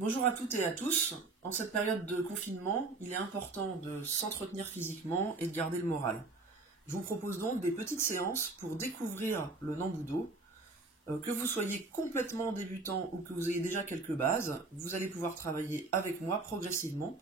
Bonjour à toutes et à tous. En cette période de confinement, il est important de s'entretenir physiquement et de garder le moral. Je vous propose donc des petites séances pour découvrir le Nambudo. Que vous soyez complètement débutant ou que vous ayez déjà quelques bases, vous allez pouvoir travailler avec moi progressivement.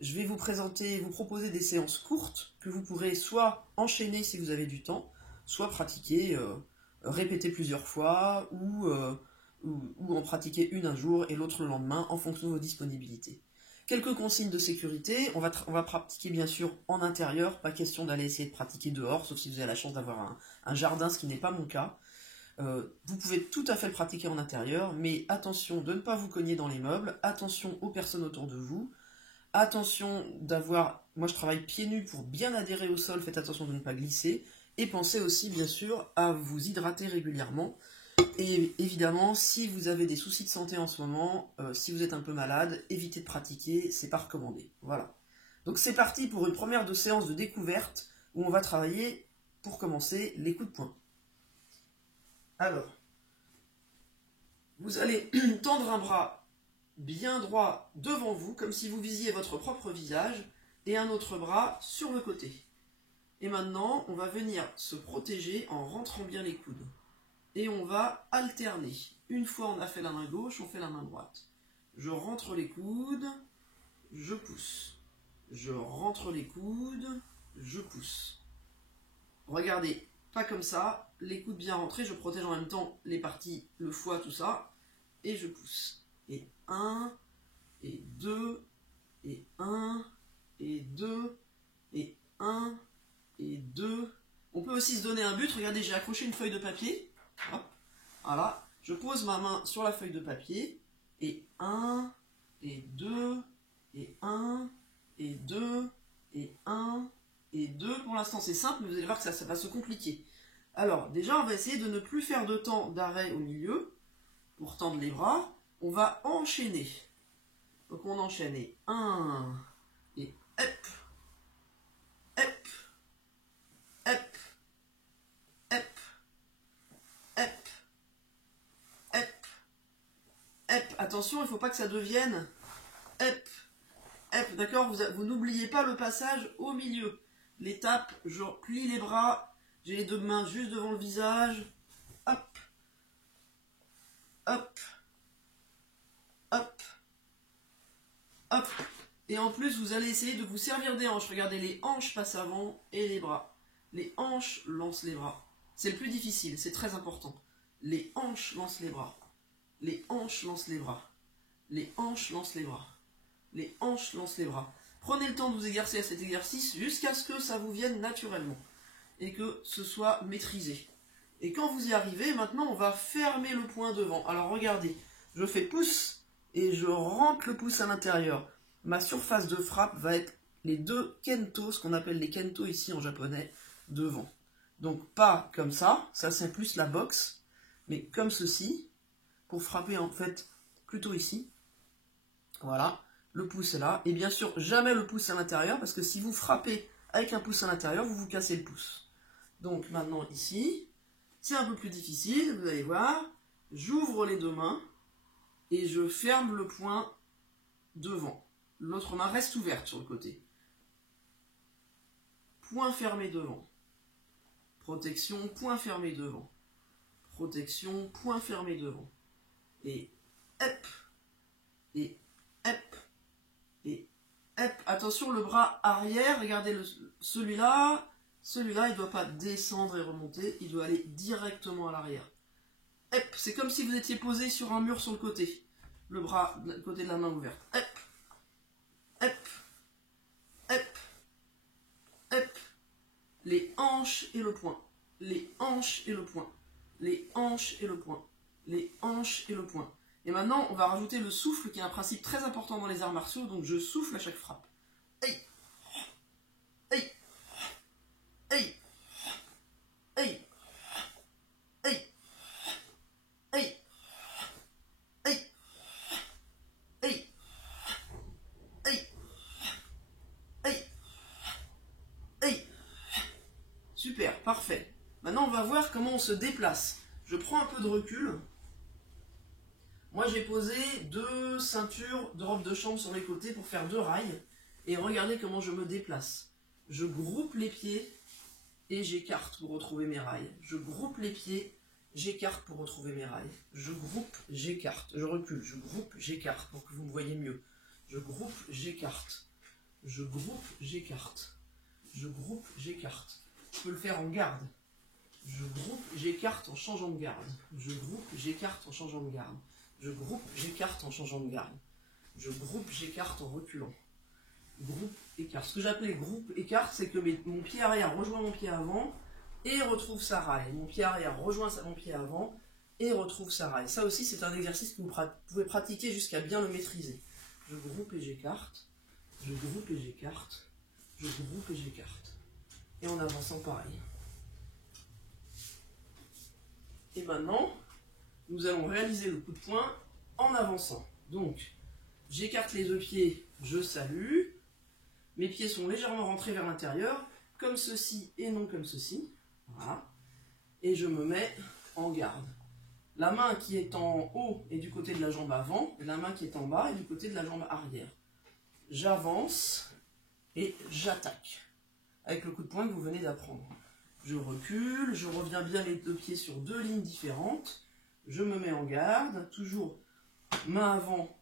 Je vais vous proposer des séances courtes que vous pourrez soit enchaîner si vous avez du temps, soit pratiquer, répéter plusieurs fois ou en pratiquer une un jour et l'autre le lendemain en fonction de vos disponibilités. Quelques consignes de sécurité, on va pratiquer bien sûr en intérieur, pas question d'aller essayer de pratiquer dehors, sauf si vous avez la chance d'avoir un jardin, ce qui n'est pas mon cas. Vous pouvez tout à fait le pratiquer en intérieur, mais attention de ne pas vous cogner dans les meubles, attention aux personnes autour de vous, attention moi je travaille pieds nus pour bien adhérer au sol, faites attention de ne pas glisser, et pensez aussi bien sûr à vous hydrater régulièrement. Et évidemment, si vous avez des soucis de santé en ce moment, si vous êtes un peu malade, évitez de pratiquer, c'est pas recommandé. Voilà. Donc c'est parti pour une première séance de découverte où on va travailler, pour commencer, les coups de poing. Alors, vous allez tendre un bras bien droit devant vous, comme si vous visiez votre propre visage, et un autre bras sur le côté. Et maintenant, on va venir se protéger en rentrant bien les coudes. Et on va alterner. Une fois on a fait la main gauche, on fait la main droite. Je rentre les coudes, je pousse. Je rentre les coudes, je pousse. Regardez, pas comme ça, les coudes bien rentrés, je protège en même temps les parties, le foie, tout ça, et je pousse. Et 1, et 2, et 1, et 2, et 1, et 2. On peut aussi se donner un but, regardez, j'ai accroché une feuille de papier. Hop, voilà, je pose ma main sur la feuille de papier, et 1, et 2, et 1, et 2, et 1, et 2. Pour l'instant c'est simple, mais vous allez voir que ça va se compliquer. Alors, déjà on va essayer de ne plus faire de temps d'arrêt au milieu, pour tendre les bras, on va enchaîner. Donc on enchaîne, et 1, et hop, hop, hop, hop, hop, hop, hop. Attention, il ne faut pas que ça devienne hop, hop, d'accord, vous n'oubliez pas le passage au milieu. L'étape, je plie les bras, j'ai les deux mains juste devant le visage, hop, hop, hop, hop. Et en plus, vous allez essayer de vous servir des hanches. Regardez, les hanches passent avant et les bras. Les hanches lancent les bras. C'est le plus difficile, c'est très important. Les hanches lancent les bras. Les hanches lancent les bras. Les hanches lancent les bras. Les hanches lancent les bras. Prenez le temps de vous exercer à cet exercice jusqu'à ce que ça vous vienne naturellement. Et que ce soit maîtrisé. Et quand vous y arrivez, maintenant on va fermer le poing devant. Alors regardez, je fais pouce et je rentre le pouce à l'intérieur. Ma surface de frappe va être les deux kento, ce qu'on appelle les kento ici en japonais, devant. Donc pas comme ça c'est plus la boxe, mais comme ceci, pour frapper en fait plutôt ici. Voilà, le pouce est là. Et bien sûr, jamais le pouce à l'intérieur, parce que si vous frappez avec un pouce à l'intérieur, vous vous cassez le pouce. Donc maintenant ici, c'est un peu plus difficile, vous allez voir. J'ouvre les deux mains et je ferme le poing devant. L'autre main reste ouverte sur le côté. Poing fermé devant. Protection, point fermé devant. Protection, point fermé devant. Et hop, et hop, et hop. Attention, le bras arrière, regardez celui-là, il ne doit pas descendre et remonter, il doit aller directement à l'arrière. Hop, c'est comme si vous étiez posé sur un mur sur le côté. Le bras, le côté de la main ouverte. Hop, hop, hop, hop. Les hanches et le poing. Les hanches et le poing. Les hanches et le poing. Les hanches et le poing. Et maintenant, on va rajouter le souffle, qui est un principe très important dans les arts martiaux, donc je souffle à chaque frappe. Hey, hey, hey, hey, hey, hey, hey, hey, hey, hey, hey. Super, parfait. Maintenant, on va voir comment on se déplace. Je prends un peu de recul. Moi j'ai posé 2 ceintures de robe de chambre sur les côtés pour faire 2 rails. Et regardez comment je me déplace. Je groupe les pieds et j'écarte pour retrouver mes rails. Je groupe les pieds, j'écarte pour retrouver mes rails. Je groupe, j'écarte. Je recule, je groupe, j'écarte pour que vous me voyez mieux. Je groupe, j'écarte. Je groupe, j'écarte. Je groupe, j'écarte. Je peux le faire en garde. Je groupe, j'écarte en changeant de garde. Je groupe, j'écarte en changeant de garde. Je groupe, j'écarte en changeant de garde. Je groupe, j'écarte en reculant. Groupe, écart. Ce que j'appelais groupe, écart, c'est que mon pied arrière rejoint mon pied avant et retrouve sa raille. Mon pied arrière rejoint mon pied avant et retrouve sa raille. Ça aussi, c'est un exercice que vous pouvez pratiquer jusqu'à bien le maîtriser. Je groupe et j'écarte. Je groupe et j'écarte. Je groupe et j'écarte. Et en avançant pareil. Et maintenant, nous allons réaliser le coup de poing en avançant. Donc, j'écarte les 2 pieds, je salue. Mes pieds sont légèrement rentrés vers l'intérieur, comme ceci et non comme ceci. Voilà. Et je me mets en garde. La main qui est en haut est du côté de la jambe avant, et la main qui est en bas est du côté de la jambe arrière. J'avance et j'attaque, avec le coup de poing que vous venez d'apprendre. Je recule, je reviens bien les 2 pieds sur 2 lignes différentes. Je me mets en garde, toujours main avant,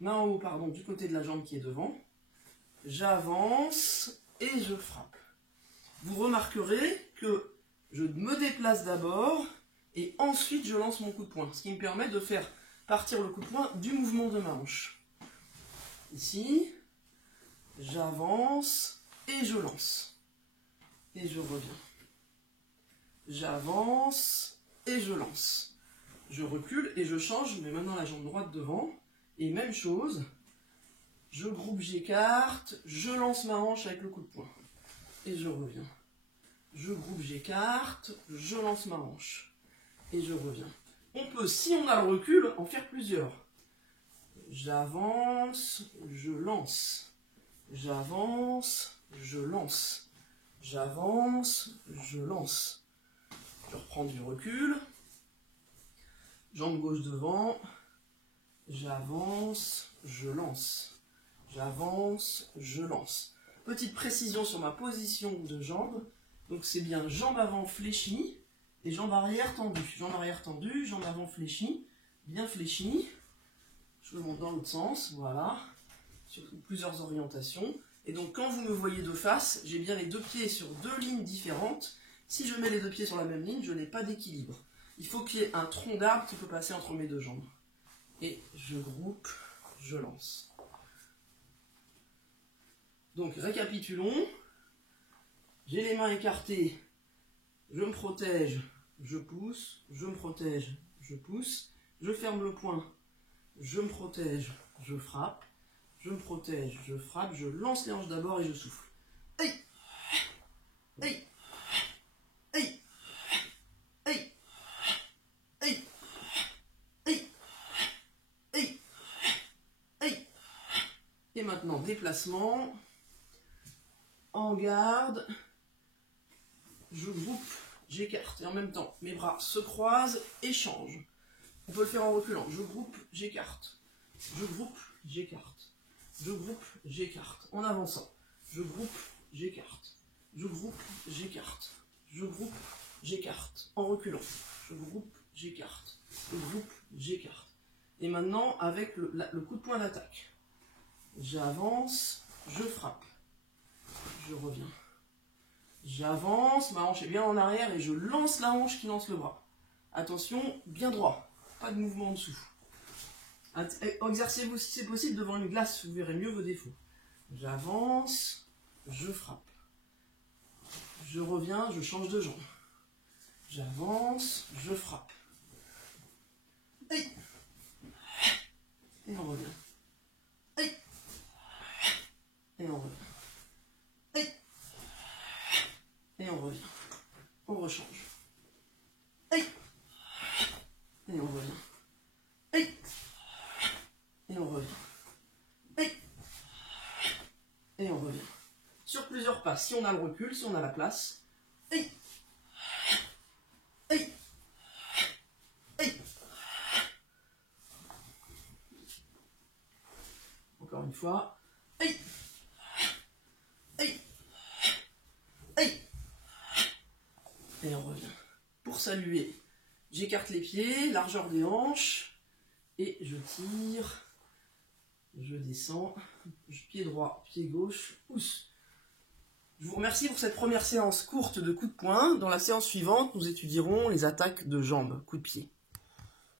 main en haut, pardon, du côté de la jambe qui est devant. J'avance et je frappe. Vous remarquerez que je me déplace d'abord et ensuite je lance mon coup de poing, ce qui me permet de faire partir le coup de poing du mouvement de ma hanche. Ici, j'avance et je lance. Et je reviens. J'avance et je lance. Je recule et je change, je mets maintenant la jambe droite devant. Et même chose, je groupe, j'écarte, je lance ma hanche avec le coup de poing. Et je reviens. Je groupe, j'écarte, je lance ma hanche. Et je reviens. On peut, si on a le recul, en faire plusieurs. J'avance, je lance. J'avance, je lance. J'avance, je lance. Je reprends du recul. Jambe gauche devant. J'avance, je lance. J'avance, je lance. Petite précision sur ma position de jambe. Donc c'est bien jambe avant fléchie et jambe arrière tendue. Jambe arrière tendue, jambe avant fléchie, bien fléchie. Je le monte dans l'autre sens, voilà. Sur plusieurs orientations. Et donc quand vous me voyez de face, j'ai bien les 2 pieds sur 2 lignes différentes. Si je mets les 2 pieds sur la même ligne, je n'ai pas d'équilibre. Il faut qu'il y ait un tronc d'arbre qui peut passer entre mes 2 jambes. Et je groupe, je lance. Donc récapitulons. J'ai les mains écartées, je me protège, je pousse, je me protège, je pousse, je ferme le poing, je me protège, je frappe, je me protège, je frappe, je lance les hanches d'abord et je souffle. Hey, hey, hey, hey, hey, hey, hey, hey. Et maintenant, déplacement, en garde. Je groupe, j'écarte, et en même temps, mes bras se croisent et changent. On peut le faire en reculant. Je groupe, j'écarte. Je groupe, j'écarte. Je groupe, j'écarte. En avançant. Je groupe, j'écarte. Je groupe, j'écarte. Je groupe, j'écarte. En reculant. Je groupe, j'écarte. Je groupe, j'écarte. Et maintenant, avec le coup de poing d'attaque. J'avance, je frappe. Je reviens. J'avance, ma hanche est bien en arrière et je lance la hanche qui lance le bras. Attention, bien droit, pas de mouvement en dessous. Exercez-vous si c'est possible devant une glace, vous verrez mieux vos défauts. J'avance, je frappe. Je reviens, je change de jambe. J'avance, je frappe. Hey. Et on revient. Hey. Et on revient. Hey. Et on revient. On rechange. Hey. Et on revient. Hey. Et on revient. Hey. Et on revient. Sur plusieurs pas, si on a le recul, si on a la place. Hey. Hey. Hey. Encore une fois. Aïe. Aïe. Aïe. Et on revient. Pour saluer, j'écarte les pieds, largeur des hanches, et je tire, je descends, pied droit, pied gauche, pouce. Je vous remercie pour cette première séance courte de coups de poing. Dans la séance suivante, nous étudierons les attaques de jambes, coups de pied.